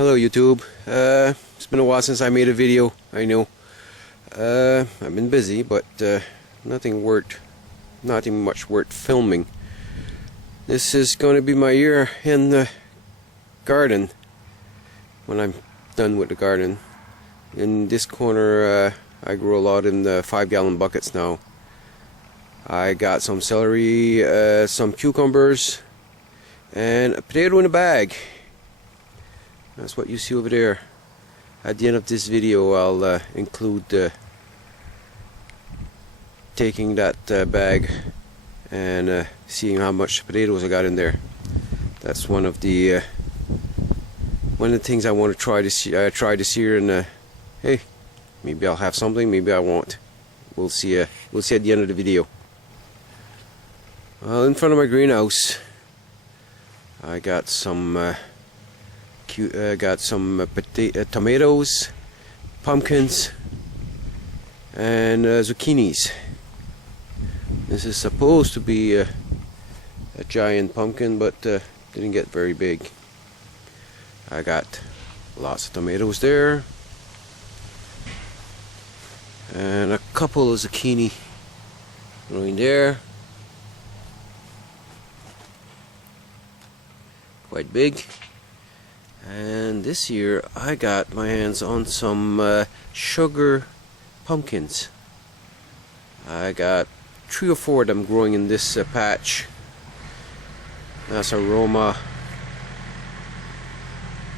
Hello YouTube. It's been a while since I made a video, I know. I've been busy, but nothing much worth filming. This is going to be my year in the garden, when I'm done with the garden. In this corner I grow a lot in the 5-gallon buckets now. I got some celery, some cucumbers, and a potato in a bag. That's what you see over there. At the end of this video I'll include taking that bag and seeing how much potatoes I got in there. That's one of the things I want to try this year, and hey, maybe I'll have something, maybe I won't. We'll see at the end of the video. Well, in front of my greenhouse I got some tomatoes, pumpkins, and zucchinis. This is supposed to be a giant pumpkin, but didn't get very big. I got lots of tomatoes there, and a couple of zucchini growing there. Quite big. And this year I got my hands on some sugar pumpkins. I got 3 or 4 of them growing in this patch. That's a Roma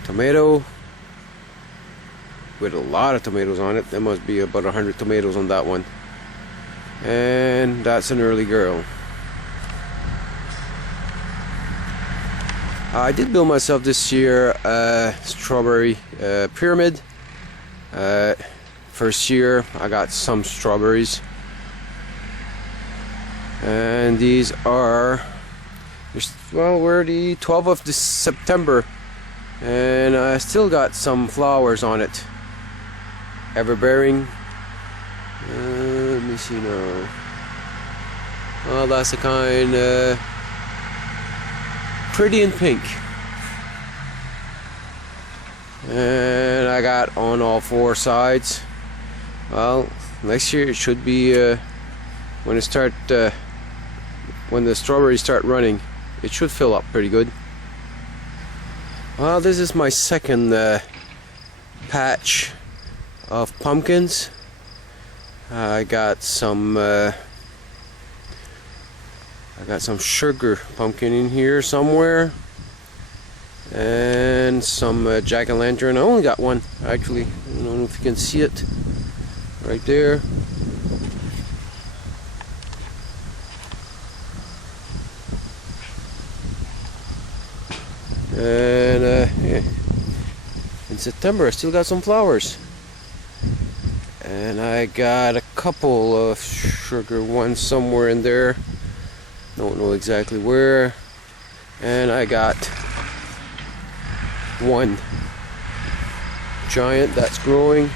tomato with a lot of tomatoes on it. There must be about 100 tomatoes on that one. And that's an early girl. I did build myself this year a strawberry pyramid. First year I got some strawberries, and these are, well, we're the 12th of this September, and I still got some flowers on it, ever-bearing. Let me see now. Well, that's the kind. Pretty in pink, and I got on all 4 sides. Well, next year it should be when the strawberries start running, it should fill up pretty good. Well, this is my second patch of pumpkins. I got some sugar pumpkin in here somewhere, and some jack-o'-lantern. I only got one, actually. I don't know if you can see it right there. And yeah. In September I still got some flowers, and I got a couple of sugar ones somewhere in there. Don't know exactly where. And I got one giant that's growing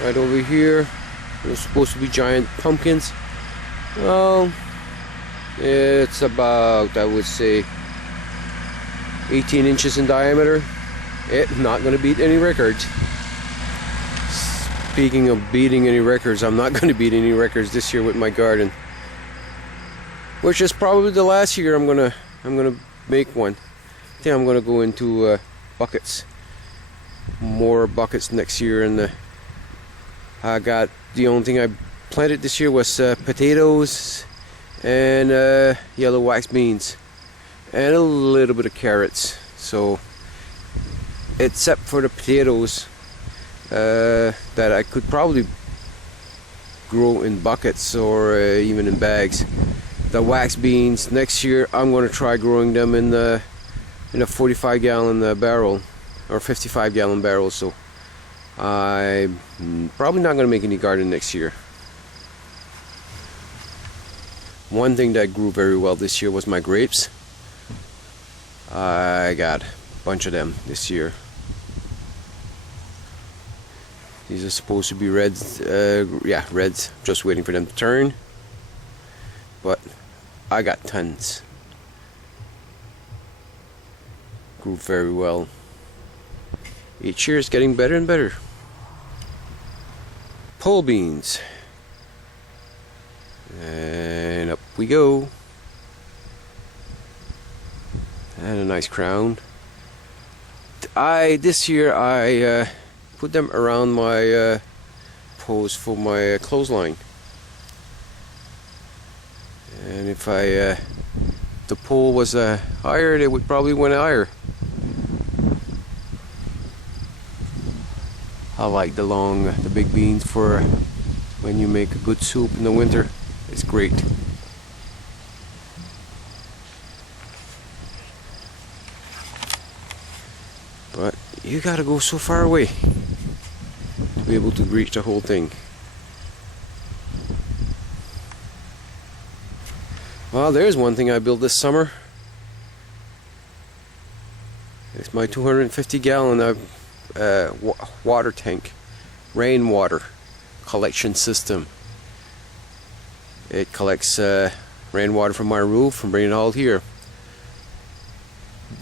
right over here. They're supposed to be giant pumpkins. Well, it's about, I would say, 18 inches in diameter. It's not going to beat any records. Speaking of beating any records, I'm not going to beat any records this year with my garden, which is probably the last year I'm gonna make one. I think I'm gonna go into buckets, more buckets next year. And I got, the only thing I planted this year was potatoes and yellow wax beans and a little bit of carrots. So except for the potatoes that I could probably grow in buckets or even in bags. The wax beans, next year I'm going to try growing them in a 45-gallon barrel or 55-gallon barrel. So I'm probably not going to make any garden next year. One thing that grew very well this year was my grapes. I got a bunch of them this year. These are supposed to be reds. Yeah, reds. Just waiting for them to turn. But I got tons. Grew very well. Each year it's getting better and better. Pole beans. And up we go. And a nice crown. This year I put them around my post for my clothesline. And if the pole was higher, it would probably went higher. I like the big beans for when you make a good soup in the winter. It's great. But you gotta go so far away to be able to reach the whole thing. Well, there's one thing I built this summer. It's my 250 gallon water tank, rainwater collection system. It collects rainwater from my roof and brings it all here.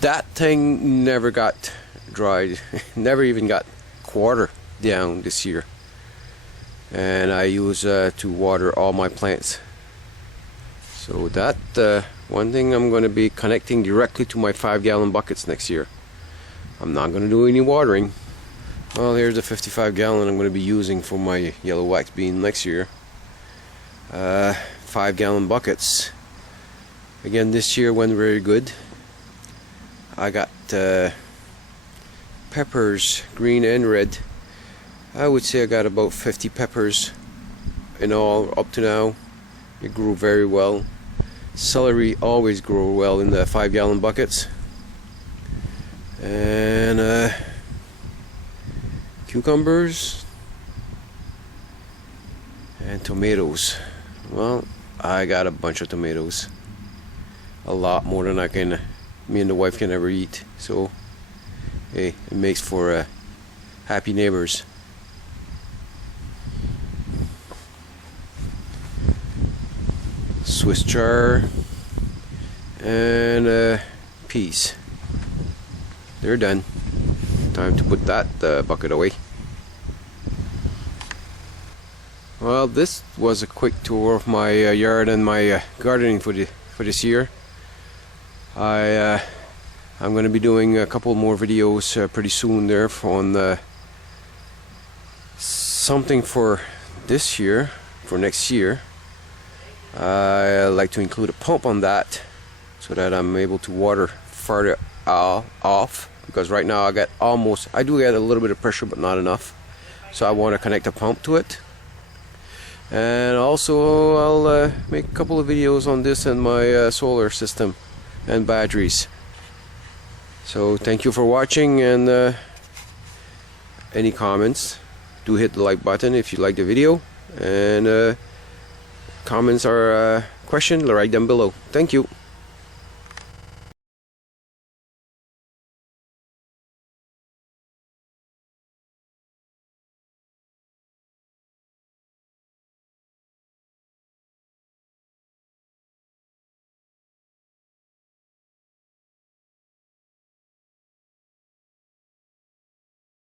That thing never got dried, never even got quarter down this year, and I use to water all my plants. So that one thing I'm going to be connecting directly to my 5-gallon buckets next year. I'm not going to do any watering. Well, here's the 55 gallon I'm going to be using for my yellow wax bean next year. 5-gallon buckets. Again, this year went very good. I got peppers, green and red. I would say I got about 50 peppers in all up to now. It grew very well. Celery always grow well in the 5-gallon buckets. And cucumbers and tomatoes. Well, I got a bunch of tomatoes. A lot more than me and the wife can ever eat. So, hey, it makes for happy neighbors. Swiss chard and peas. They're done. Time to put that bucket away. Well, this was a quick tour of my yard and my gardening for this year. I'm going to be doing a couple more videos pretty soon there on something for this year, for next year. I like to include a pump on that so that I'm able to water farther off, because right now I do get a little bit of pressure but not enough, so I want to connect a pump to it. And also I'll make a couple of videos on this and my solar system and batteries. So thank you for watching, and any comments, do hit the like button if you like the video, and comments or questions, write them below. Thank you.